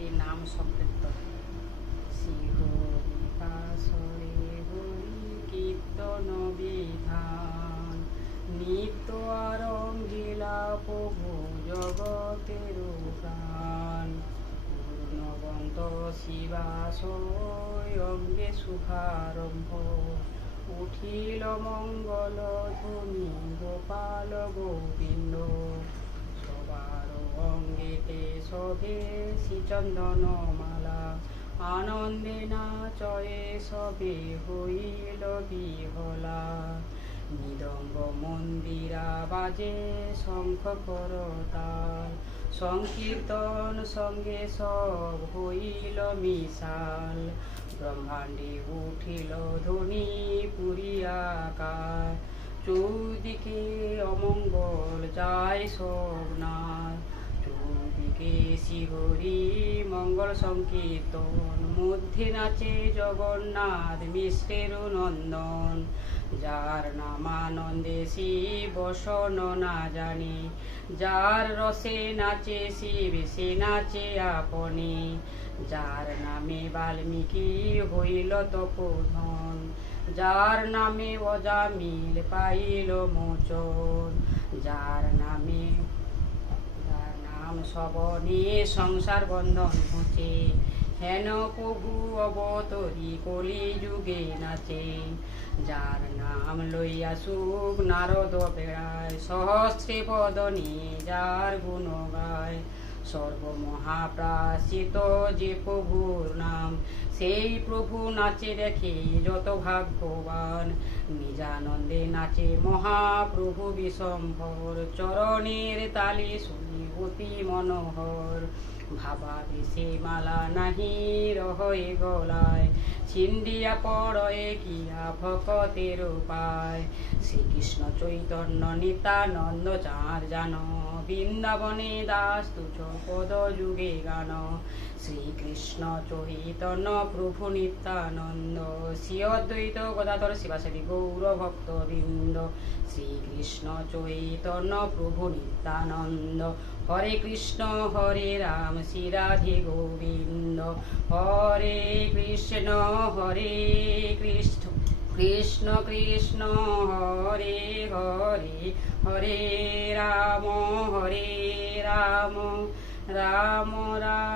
এই নাম সংকীর্তন। শ্রী হরি বাসরে হরি কীর্তন বিধান। নিত্য আরঙ্গিলা প্রভু জগতের প্রাণ পূর্ণবন্ত শুভারম্ভ। উঠিল মঙ্গল ধ্বনি গোপাল সবার অঙ্গেতে শোভে শ্রীচন্দন মালা। আনন্দে নাচয়ে সবে হইল বিহলা। মৃদঙ্গ মন্দিরা বাজে শঙ্খ করতাল। সংকীর্তন সঙ্গে সব হইল মিশাল। ব্রহ্মাণ্ডে উঠিল ধ্বনি পুরিয়াকার চৌদিকে অমঙ্গল যায় সবনার শিহরি মঙ্গল সংকীর্তন, মধ্যে নাচে জগন্নাথ মিশ্রের নন্দন। যার নামানন্দে শিব বসন না জানি, যার রসে নাচে শিব সে নাচে আপনি। যার নামে বাল্মীকি হইল তপোধন, যার নামে অজামিল পাইল মোচন। যার নামে নাম সবনে সংসার বন্ধন ঘুচে। হেন প্রভু অবতরি কলি যুগে নাচে। যার নাম লইয়া সুখ নারদ বেড়ায়। সহস্রে বদনে যার গুণ গায়। সর্বমহাপ্রাচিত যে প্রভুর নাম, সেই প্রভু নাচে দেখে যত ভাগ্যবান। নিজানন্দে নাচে মহাপ্রভু বিশম্ভর। চরণের তালি শুনি অতি মনোহর। ভাবা বেশে মালা নাহি রহয়ে গলায়। ছিন্ডিয়া পড়য়ে কিয়া ভকতের পায় শ্রীকৃষ্ণ চৈতন্য নিতানন্দ চাঁদ জান। বৃন্দাবনে দাস তুজ পদ যুগে গান। শ্রীকৃষ্ণ চৈতন্য প্রভু নিত্যানন্দ। শ্রী অদ্বৈত গদাধর শিবাসাদী গৌর ভক্ত বৃন্দ শ্রীকৃষ্ণ চৈতন্য প্রভু নিত্যানন্দ। হরে কৃষ্ণ, হরে রাম, শ্রী গোবিন্দ। হরে কৃষ্ণ হরে কৃষ্ণ কৃষ্ণ কৃষ্ণ, হরে হরে হরে রাম হরে রাম রাম রাম।